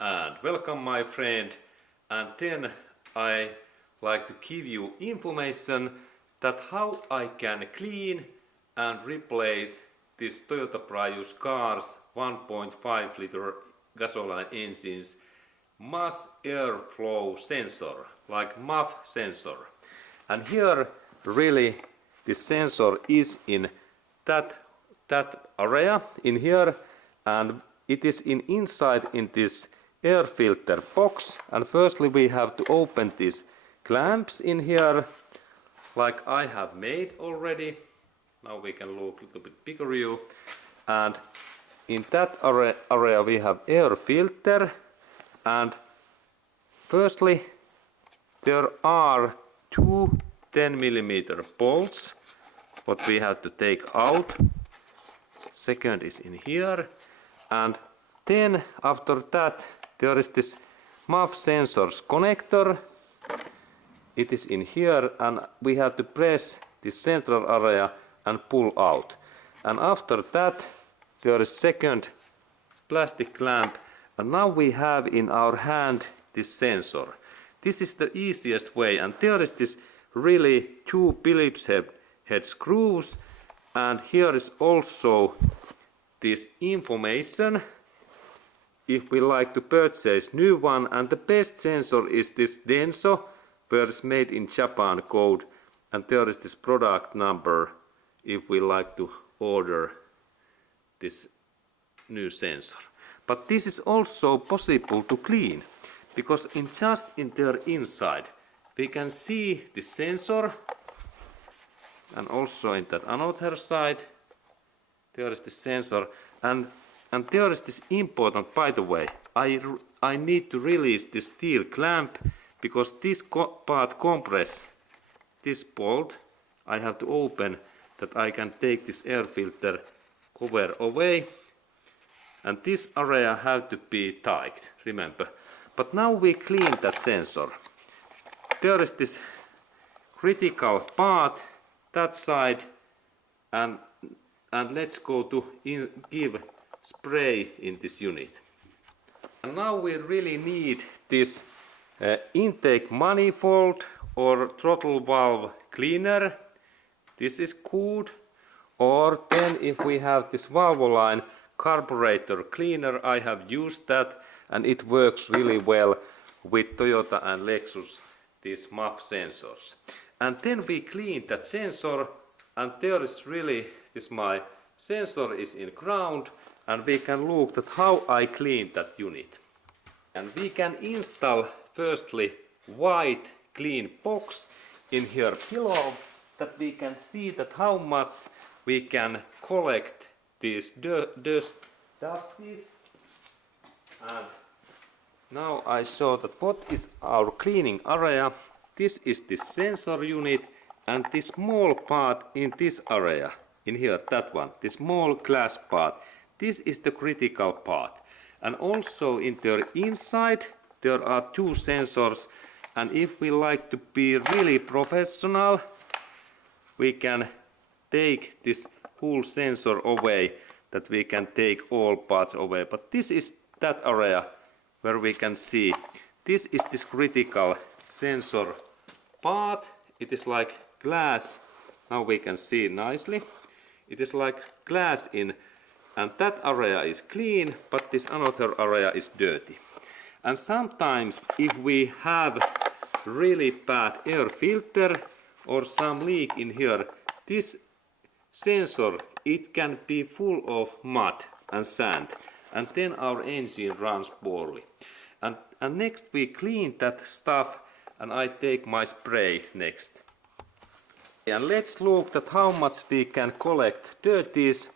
And welcome my friend, and then I like to give you information that how I can clean and replace this Toyota Prius cars 1.5 liter gasoline engines mass airflow sensor, like MAF sensor. And here really this sensor is in that area in here, and it is inside in this air filter box. And firstly we have to open these clamps in here, like I have made already. Now we can look a little bit bigger view, and in that area we have air filter. And firstly there are two 10mm bolts what we have to take out. Second is in here, and then after that there is this MAF sensors connector. It is in here, and we have to press this central area and pull out. And after that there is second plastic clamp, and now we have in our hand this sensor. This is the easiest way, and there is this really two Phillips head screws, and here is also this information if we like to purchase new one. And the best sensor is this Denso, where it's made in Japan code, and there is this product number if we like to order this new sensor. But this is also possible to clean, because just in there inside we can see the sensor, and also in that another side there is the sensor, and there is this important, by the way, I need to release this steel clamp because this part compress this bolt. I have to open that I can take this air filter cover away, and this area have to be tight, remember. But now we clean that sensor. There is this critical part that side, and let's go to give spray in this unit. And now we really need this intake manifold or throttle valve cleaner. This is good. Or then if we have this Valvoline carburetor cleaner, I have used that, and it works really well with Toyota and Lexus, these MAF sensors. And then we clean that sensor, and there is really this my sensor is in ground, and we can look at how I clean that unit. And we can install firstly white clean box in here below, that we can see that how much we can collect these dusties. And now I saw that what is our cleaning area. This is the sensor unit, and this small part in this area in here, that one, this small glass part, this is the critical part. And also in the inside there are two sensors, and if we like to be really professional, we can take this whole sensor away, that we can take all parts away. But this is that area where we can see this is this critical sensor part. It is like glass. Now we can see nicely. It is like glass in, and that area is clean, but this another area is dirty. And sometimes if we have really bad air filter or some leak in here, this sensor, it can be full of mud and sand, and then our engine runs poorly. And next we clean that stuff, and I take my spray next. And let's look at how much we can collect dirties.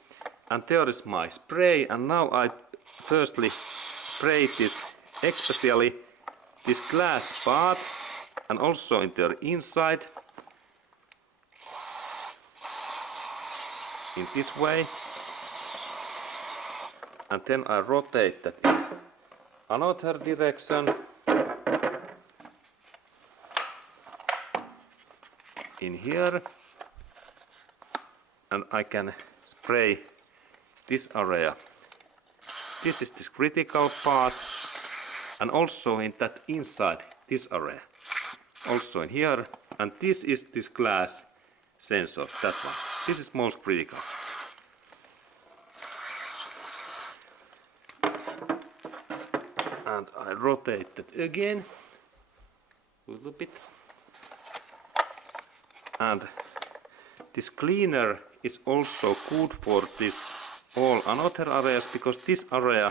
And there is my spray, and now I firstly spray this, especially this glass part, and also in the inside in this way. And then I rotate that in another direction. In here. and I can spray this area. This is this critical part, and also in that inside this area, also in here, and this is this glass sensor, that one. This is most critical. And I rotate it again a little bit, and this cleaner is also good for this all another areas, because this area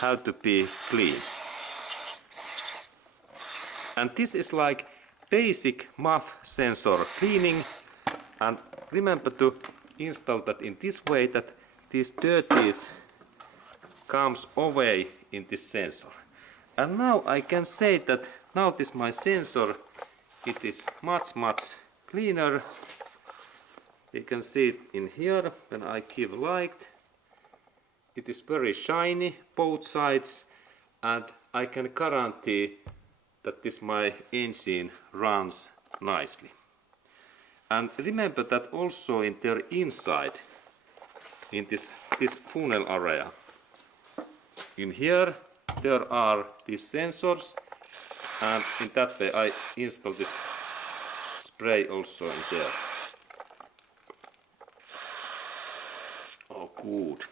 have to be clean. And this is like basic MAF sensor cleaning, and remember to install that in this way that these dirties comes away in this sensor. And now I can say that now this my sensor, it is much cleaner. You can see it in here when I give light. It is very shiny both sides, and I can guarantee that this my engine runs nicely. And remember that also in their inside, in this funnel area, in here there are these sensors, and in that way I install this spray also in there. Oh, good.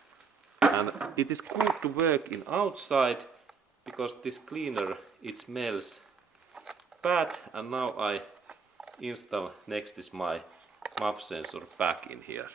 And it is good to work in outside, because this cleaner, it smells bad. And now I install next is my MAF sensor back in here.